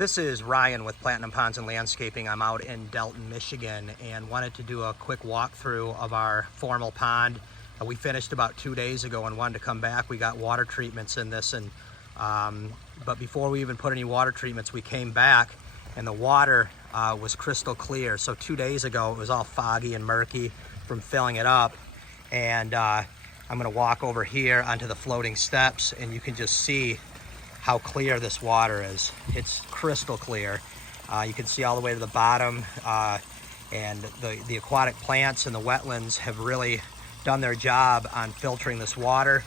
This is Ryan with Platinum Ponds and Landscaping. I'm out in Delton, Michigan, and wanted to do a quick walkthrough of our formal pond. We finished about 2 days ago and wanted to come back. We got water treatments in this, and but before we even put any water treatments, we came back and the water was crystal clear. So 2 days ago, it was all foggy and murky from filling it up. And I'm gonna walk over here onto the floating steps, and you can just see how clear this water is. It's crystal clear. You can see all the way to the bottom, and the aquatic plants and the wetlands have really done their job on filtering this water.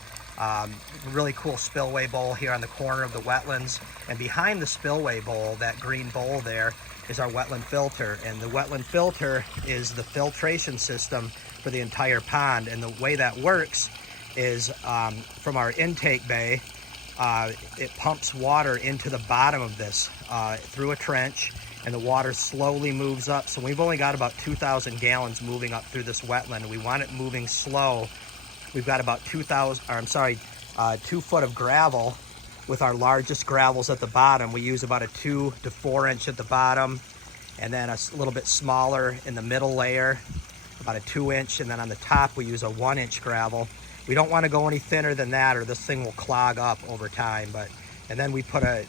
Really cool spillway bowl here on the corner of the wetlands, and behind the spillway bowl, that green bowl there, is our wetland filter. And the wetland filter is the filtration system for the entire pond. And the way that works is from our intake bay, it pumps water into the bottom of this through a trench, and the water slowly moves up. So we've only got about 2,000 gallons moving up through this wetland. We want it moving slow. We've got about 2 foot of gravel with our largest gravels at the bottom. We use about a 2 to 4 inch at the bottom, and then a little bit smaller in the middle layer, about a 2 inch, and then on the top we use a 1 inch gravel. We don't want to go any thinner than that, or this thing will clog up over time. And then we put a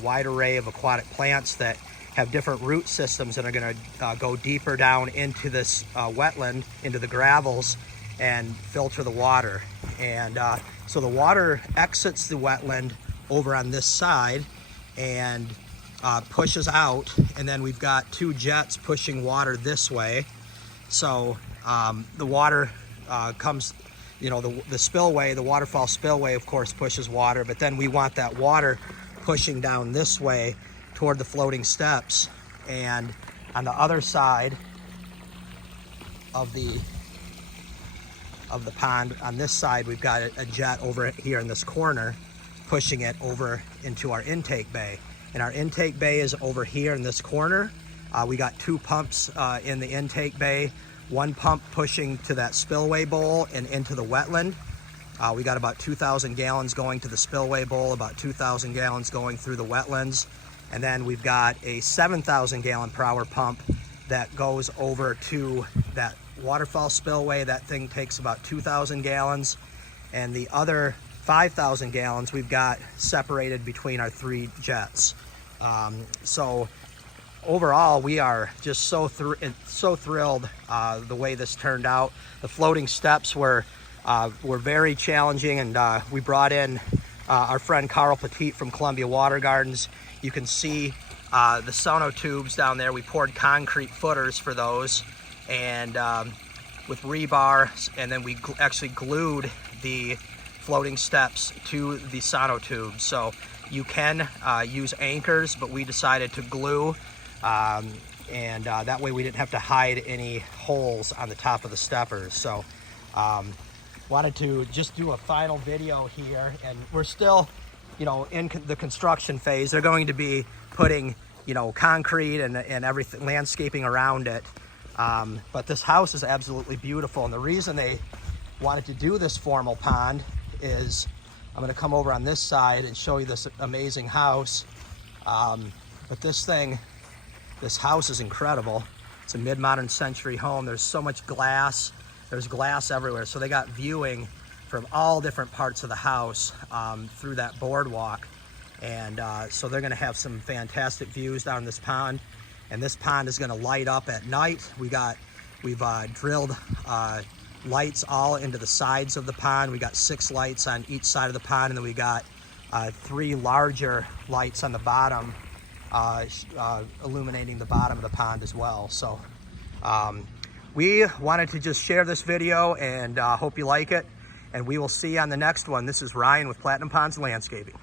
wide array of aquatic plants that have different root systems that are going to go deeper down into this wetland, into the gravels, and filter the water. And so the water exits the wetland over on this side and pushes out, and then we've got 2 jets pushing water this way. So the water comes, you know, the spillway, the waterfall spillway, of course, pushes water, but then we want that water pushing down this way toward the floating steps. And on the other side of the pond, on this side, we've got a jet over here in this corner pushing it over into our intake bay. And our intake bay is over here in this corner. We got 2 pumps in the intake bay. 1 pump pushing to that spillway bowl and into the wetland. We got about 2,000 gallons going to the spillway bowl, about 2,000 gallons going through the wetlands. And then we've got a 7,000 gallon per hour pump that goes over to that waterfall spillway. That thing takes about 2,000 gallons. And the other 5,000 gallons we've got separated between our 3 jets. So overall, we are just so thrilled the way this turned out. The floating steps were very challenging, and we brought in our friend Carl Petit from Columbia Water Gardens. You can see the sonotubes down there. We poured concrete footers for those, and with rebar, and then we actually glued the floating steps to the sonotubes. So you can use anchors, but we decided to glue. And that way we didn't have to hide any holes on the top of the steppers. So wanted to just do a final video here, and we're still, you know, in the construction phase. They're going to be putting, you know, concrete and everything, landscaping around it. But this house is absolutely beautiful, and the reason they wanted to do this formal pond is, I'm going to come over on this side and show you this amazing house. But this house is incredible. It's a mid-modern century home. There's so much glass. There's glass everywhere. So they got viewing from all different parts of the house through that boardwalk. And so they're gonna have some fantastic views down this pond. And this pond is gonna light up at night. We've drilled lights all into the sides of the pond. We got 6 lights on each side of the pond, and then we got 3 larger lights on the bottom, illuminating the bottom of the pond as well. So we wanted to just share this video, and hope you like it, and we will see you on the next one. This is Ryan with Platinum Ponds Landscaping.